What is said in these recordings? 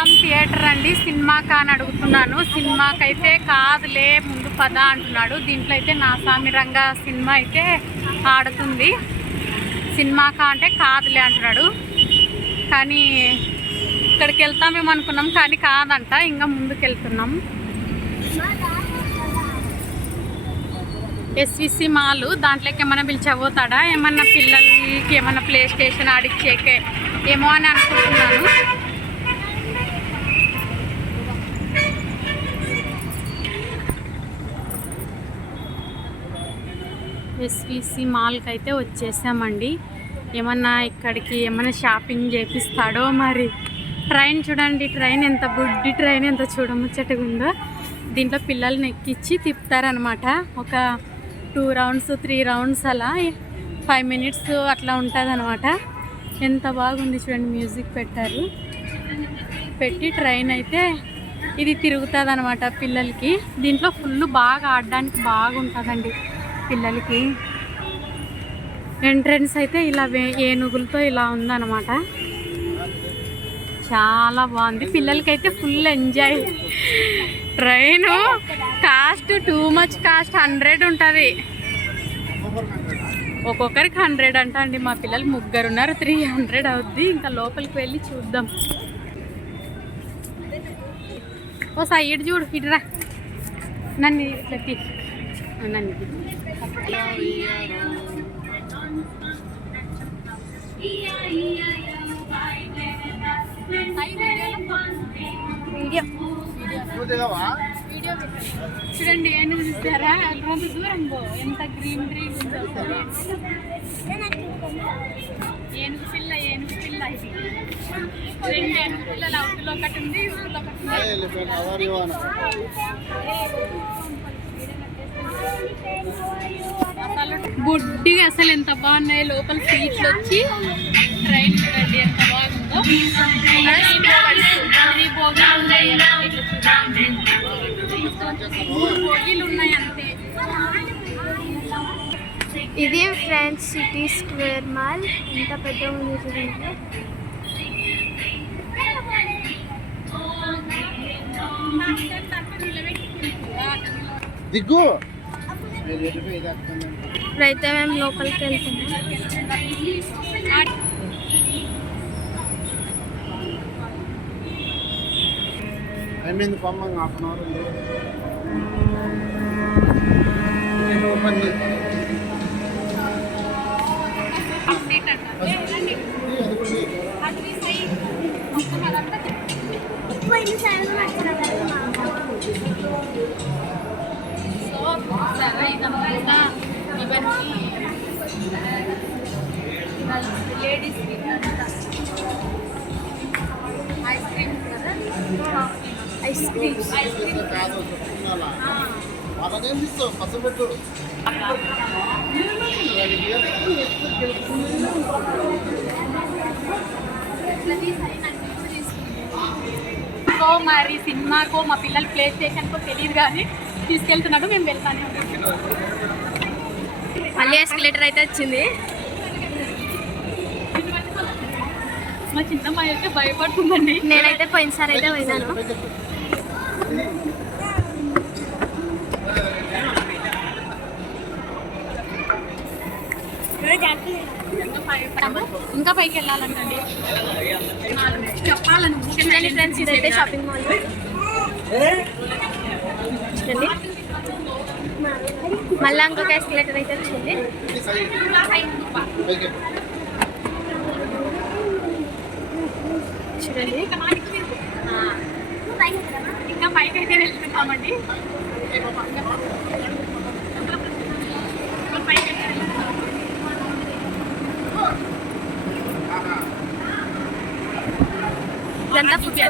Madam theatre అండి. సినిమాకా అని అడుగుతున్నాను. సినిమాకైతే కాదులే ముందు పద అంటున్నాడు. దీంట్లో అయితే నా సామి రంగ సినిమా అయితే ఆడుతుంది. సినిమాకా అంటే కాదులే అంటున్నాడు. కానీ ఇక్కడికి వెళ్తామేమో అనుకున్నాం కానీ కాదంట. ఇంకా ముందుకు వెళ్తున్నాం ఎస్విసి మాల్ దాంట్లోకి ఏమైనా పిలిచబోతాడా? ఏమన్నా పిల్లలకి ఏమన్నా ప్లే స్టేషన్ ఆడిచ్చేకే ఏమో అని అనుకుంటున్నాను. ఎస్విసి మాల్కి అయితే వచ్చేసామండి. ఏమన్నా ఇక్కడికి ఏమైనా షాపింగ్ చేపిస్తాడో మరి. ట్రైన్ చూడండి ట్రైన్ ఎంత బుడ్డి ట్రైన్ ఎంత చూడముచ్చటగా ఉందో దీంట్లో పిల్లల్ని ఎక్కించి తిప్పుతారనమాట. ఒక టూ రౌండ్స్ త్రీ రౌండ్స్ అలా ఫైవ్ మినిట్స్ అట్లా ఉంటుంది అనమాట ఎంత బాగుంది చూడండి మ్యూజిక్ పెట్టారు. పెట్టి ట్రైన్ అయితే ఇది తిరుగుతుంది అనమాట పిల్లలకి. దీంట్లో ఫుల్ బాగా ఆడడానికి బాగుంటుందండి. పిల్లలకి. ఎంట్రన్స్ అయితే ఇలా వే- ఏనుగులతో ఇలా ఉందన్నమాట. చాలా బాగుంది. పిల్లలకైతే full enjoy. Train cost too much cost hundred ఉంటుంది. ఒక్కొక్కరికి హండ్రెడ్ అంట అండి. మా పిల్లలు ముగ్గురు ఉన్నారు. త్రీ హండ్రెడ్ అవుద్ది. ఇంకా లోపలికి వెళ్ళి చూద్దాం. ఓ సైడ్ చూడు. ఇటురా నన్ను ఇట్లా నన్ను వీడియో. చూడండి ఏనుగు చూసారా? అంత దూరం పో ఎంత గ్రీన్ గ్రీన్. ఏనుగు పిల్ల ఏనుగు పిల్ల ఇది. రెండు ఏనుగు పిల్లలు అవుతులో ఒకటి ఉంది ఇవుతులో ఒకటి ఉంది. బుడ్డిగా అసలు ఎంత బాగున్నాయి లోపల సీట్లు వచ్చి ట్రైన్ చూడండి ఎంత బాగుందో. త్రీ బోగీలు ఉన్నాయి. మూడు బోగీలు ఉన్నాయి అంతే ఇది ఫ్రెండ్స్ సిటీ స్క్వేర్ మాల్. ఇంత పెద్ద ఉంది చూడండి. దిగ్గు ఇప్పుడైతే మేము లోపలికి వెళ్తున్నాం అయిపోయింది పొమ్మ హాఫ్ అన్ అవర్ ఉంది నేను ఓపెన్ చేసి సీట్ అంట లేదండి. అది కూడా ఉంది. అటు ఈ సైడ్. మొత్తం అదంతా సో సరే ఇదంతా ఇవన్నీ లేడీస్ ఐస్ క్రీమ్స్ కదా? Ice creams ice cream. అలాగేం తీస్తావు సో మరి సినిమాకో మా పిల్లలు ప్లే స్టేషన్కో తెలియదు కానీ తీసుకెళ్తున్నాడు మేము వెళ్తానే ఉన్నాం మళ్ళీ ఎస్కలేటర్ అయితే వచ్చింది. మా చిన్నమ్మాయి అయితే భయపడుతుందండి. నేనైతే పోయినసారి అయితే పోయినాను. ఇంకా పైకి వెళ్ళాలంటండి. చెప్పాలని ఫ్రెండ్స్ ఇదైతే షాపింగ్ మాల్ చూడండి. మళ్ళీ ఇంకొక ఎస్కలేటర్ అయితే వచ్చింది. చూడండి. ఇంకా పైకి అయితే వెళ్తున్నామండి. ఇదంతా చూపి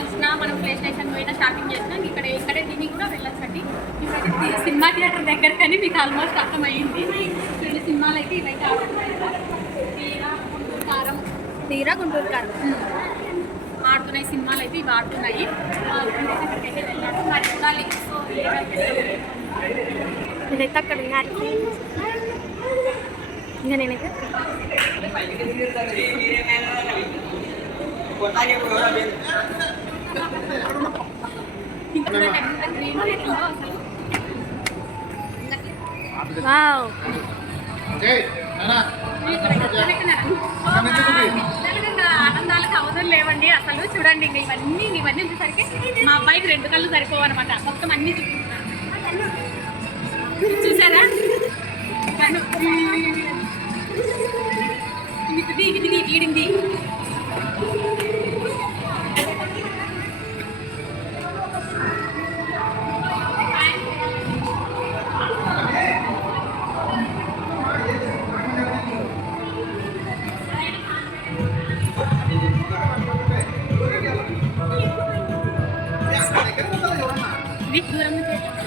చూసినా మనం ప్లే స్టేషన్ పోయినా షాపింగ్ చేసినా ఇక్కడ ఇక్కడే తిని కూడా వెళ్ళొచ్చండి. ఇప్పుడైతే సినిమా థియేటర్ దగ్గర కానీ మీకు ఆల్మోస్ట్ అర్థమైంది. రెండు సినిమాలు అయితే ఇవైతే తీరా గుంటూరు కారం. తీరా గుంటూరు కారం. ఆడుతున్నాయి సినిమాలు అయితే ఇవి ఆడుతున్నాయి. ఇక్కడికైతే మరి అక్కడ ఇంకా నేనైతే వావ్ ఆనందాలకు అవసరం లేవండి అసలు చూడండి ఇంక ఇవన్నీ ఇవన్నీ చూసరికి మా అబ్బాయికి రెండు కళ్ళు సరిపోవన్నమాట మొత్తం అన్ని చూపిస్తున్నాను చూసారా కన్ను. ఇది ఇది ఇది ఈడింది దూరం నుంచి